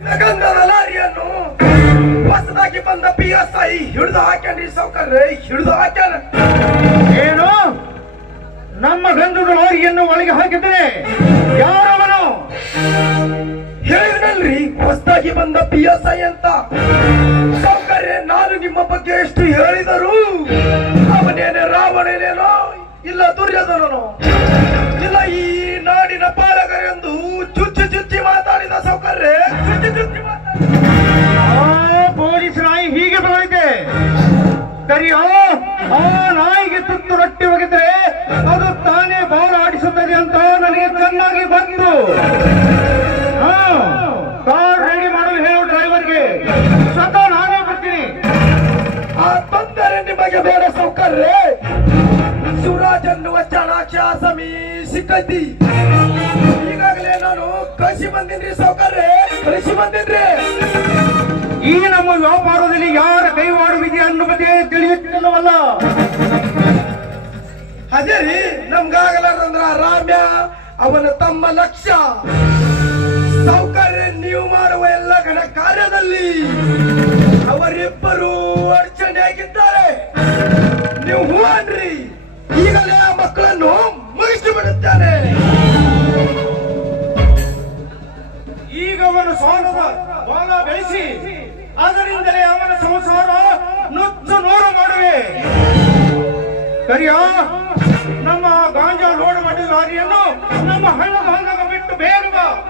ಗಂಧದ ಲಾರಿಯನ್ನು ಹೊಸದಾಗಿ ಬಂದ ಪಿ ಎಸ್ ಐ ಹಿಡಿದು ಹಾಕ್ಯಾನ್ರಿ ಸೌಕರ್ಯ ಹಿಡಿದು ಹಾಕ್ಯಾನ. ಏನು? ನಮ್ಮ ಗಂಧದ ಲಾರಿಯನ್ನು ಒಳಗೆ ಹಾಕಿದ್ರೆ ಯಾರವನು ಹೇಳಿದ್ನಲ್ರಿ ಹೊಸದಾಗಿ ಬಂದ ಪಿ ಎಸ್ ಐ ಅಂತ. ಸೌಕರ್ಯ ನಾನು ನಿಮ್ಮ ಬಗ್ಗೆ ಎಷ್ಟು ಹೇಳಿದರು ಅವನೇನೆ ರಾವಣನೇನೋ ಇಲ್ಲ ದುರ್ಯೋಧನನೋ. ಇಲ್ಲ ಈ ಚೆನ್ನಾಗಿ ಬಂತು ಹಾ ಕಾರ್ ರೆಡಿ ಮಾಡಲು ಹೇಳು ಡ್ರೈವರ್ಗೆ ಸ್ವತಃ ನಾನೇ ಬರ್ತೀನಿ. ಆ ತೊಂದರೆ ನಿಮಗೆ ಬೇಡ ಸೌಕರ್ಯ. ಸುರಾಜ್ ಅನ್ನುವ ಚಾಣಾಕ್ಷ ಸಮೀ ಸಿಕ್ಕೈತಿ ಈಗಾಗಲೇ ನಾನು ಕಳಿಸಿ ಬಂದಿನ್ರಿ ಸೌಕರ್ಯ. ಕಳಿಸಿ ಬಂದಿನ್ರಿ. ಈ ನಮ್ಮ ವ್ಯಾಪಾರದಲ್ಲಿ ಯಾರ ಕೈವಾಡುವಿದೆ ಅನ್ನುವುದೇ ತಿಳಿಯುತ್ತಿಲ್ಲವಲ್ಲ? ಅದೇ ರೀ ನಮ್ಗಾಗಲಾರ ರಾಮ್ಯ ಅವನ ತಮ್ಮ ಲಕ್ಷ್ಯ. ಸೌಕರ್ಯ ನೀವು ಮಾಡುವ ಎಲ್ಲ ಘನ ಕಾರ್ಯದಲ್ಲಿ ಅವರಿಬ್ಬರು ಅಡಚಣೆಯಾಗಿದ್ದಾರೆ. ನೀವು ಹೂ ಅನ್ರಿ ಈಗಲೇ ಆ ಮಕ್ಕಳನ್ನು ಮುಗಿಸಿ ಬಿಡುತ್ತಾನೆ ಈಗ ಅವನು ಸಾಲದ ಬಾಲ ಬೆಳೆಸಿ, ಅದರಿಂದಲೇ ಅವನ ಸಂಸಾರ ನುಚ್ಚು ನೂರು ಮಾಡುವೆ. ಕರಿಯ ನಮ್ಮ ಗಾಂಜಾ ಲಾರಿಯನ್ನು ನಮ್ಮ ಹಳ್ಳ ಭಾಗಕ್ಕೆ ಬಿಟ್ಟು ಬೇಗ ಬಾ. ಆಯ್ತು ಸೌ